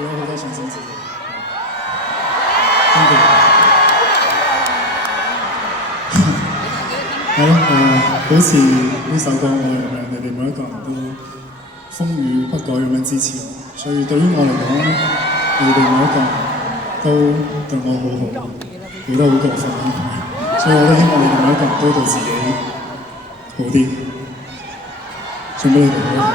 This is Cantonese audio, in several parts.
佢有好多信心自己。Thank you。係咯，好似呢首歌我又係你哋每一個人都風雨不改咁樣支持我，所以對於我嚟講，你哋每一個人都對我好好，做得好過分，所以我都希望你哋每一個人都對自己好啲，送俾你哋好好。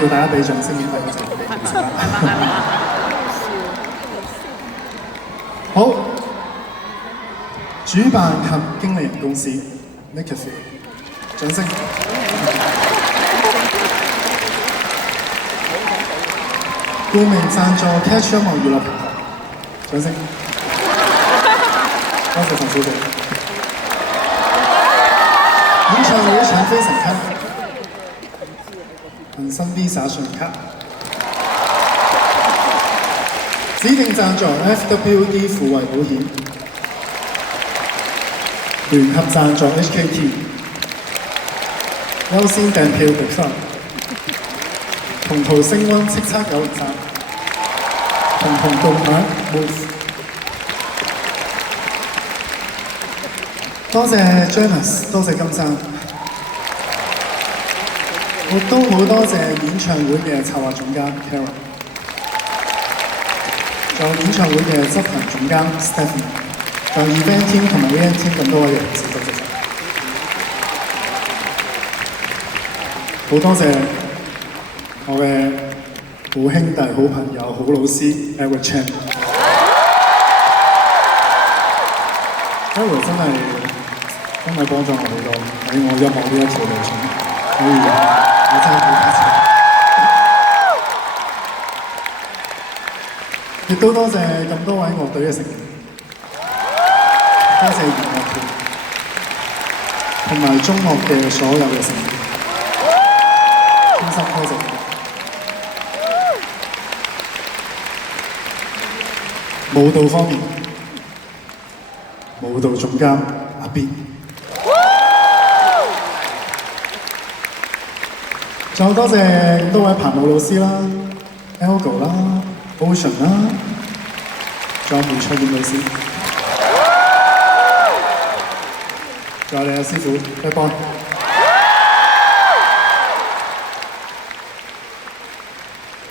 叫大家俾掌聲，然後就俾掌聲啦。好，主辦及經理人公司 MakerVille， 掌聲。冠名贊助 Catch 音樂娛樂平台，掌聲。多謝陳小姐。演唱會搶飛神卡。恒生 Visa 信用卡，指定贊助 FWD 富衛保險，聯合贊助 HKT， 優先訂票獨身，同途升溫叱咤903，共享 Move。多謝 Janice， 多謝金生。我都好多謝演唱會嘅策劃總監 Karen， 仲有演唱會嘅執行總監 Stephanie， 仲有 Event Team 同埋 AM Team 咁多位人士，多謝晒。好多謝我嘅好兄弟、好朋友、好老師 Eric Chan。Harold 真係幫咗我好多喺我音樂呢一條路上，所以我真係好多謝。亦都多謝咁多位樂隊嘅成員，多謝弦樂團同埋中樂嘅所有嘅成員，衷心多謝。舞蹈方面，舞蹈總監阿 B， 仲有多謝多位排舞老師啦 ，Elgo 啦 ，Ocean 啦，仲有梅卓燕老師，仲有你嘅師傅 Bad Boy，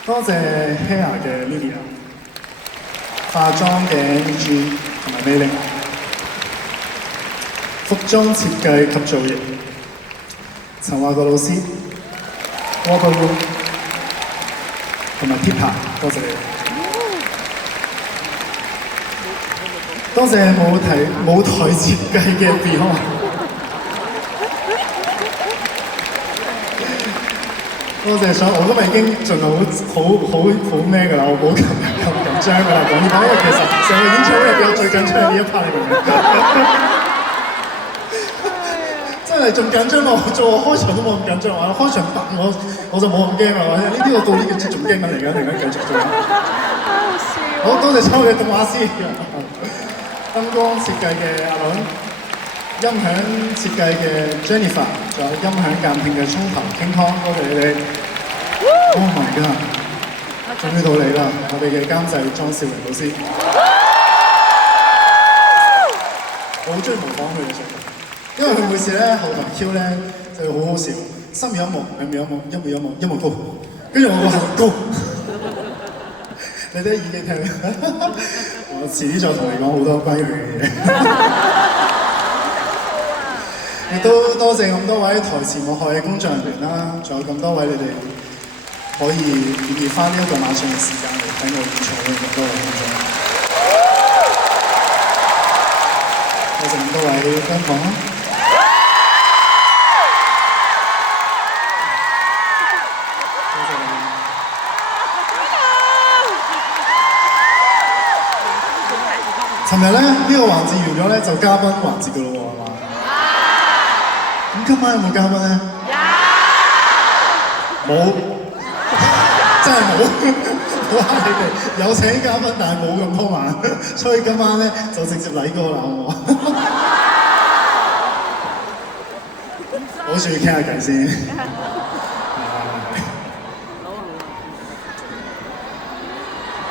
多謝 Hair 嘅 Lydia， 化妝嘅 Angie 同埋 Mei Ling， 服裝設計及造型陳華國老師 Robert Wu 同埋 Pippa， 多謝你。多謝舞台設計嘅 Beyond， 多謝所有，我今日已經盡量好咩㗎啦，我冇咁緊張㗎啦，講呢 part， 因為其實成個演唱會入邊我最緊張係呢一 part 嚟嘅。真係仲緊張過我做開場都冇咁緊張，我開場白我就冇咁驚啦，呢啲我到呢個節仲驚緊嚟㗎，突然間繼續做。好多謝所有嘅動畫師。燈光設計嘅阿倫，音響設計嘅 Jennifer， 仲有音響鑑評嘅聰頭 King Kong， 多謝你哋。Oh my god！ 終於到你啦，我哋嘅監製莊少榮老師。我好中意模仿佢嘅做法，因為佢每次咧後台 Q 咧就好好笑，心秒一幕，兩秒一幕，一秒一幕，一幕高，跟住我個頭高。你哋耳機聽，我遲啲再同你講好多關於佢嘅嘢。亦都多謝咁多位台前幕後嘅工作人員啦，仲有咁多位你哋可以願意花呢一個晚上嘅時間嚟睇我演唱會咁多位觀眾。多謝咁多位香港啦。尋日咧呢個環節完咗咧就嘉賓環節㗎咯喎，係嘛？咁今晚有冇嘉賓咧？冇，真係冇。我話你哋有請嘉賓，但係冇咁多晚，所以今晚咧就直接禮歌啦，好唔好？好似要傾下偈先。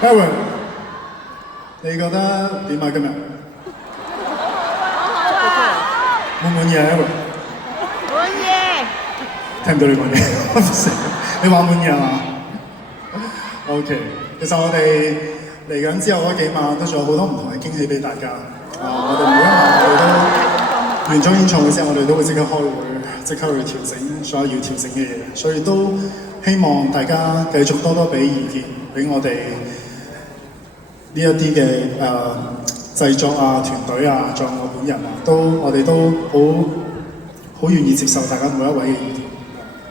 Aaron， 你覺得點啊？今日滿唔滿意啊 ？Aaron， 滿意。聽唔到你講嘢，你話滿意係嘛 ？OK， 其實我哋嚟緊之後嗰幾晚都仲有好多唔同嘅驚喜俾大家。我哋每一晚我哋都完咗演唱會之後，我哋都會即刻開會，即刻去調整所有要調整嘅嘢。所以都希望大家繼續多多俾意見，俾我哋。呢一啲嘅製作啊、團隊啊，仲有我本人啊，我哋都好願意接受大家每一位嘅意見。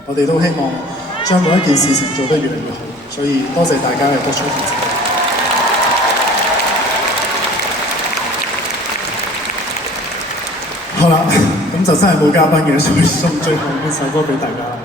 我哋都希望將每一件事情做得越嚟越好，所以多謝大家嘅得出同支持。好啦，咁就真係冇嘉賓嘅，所以送最後一首歌俾大家啦。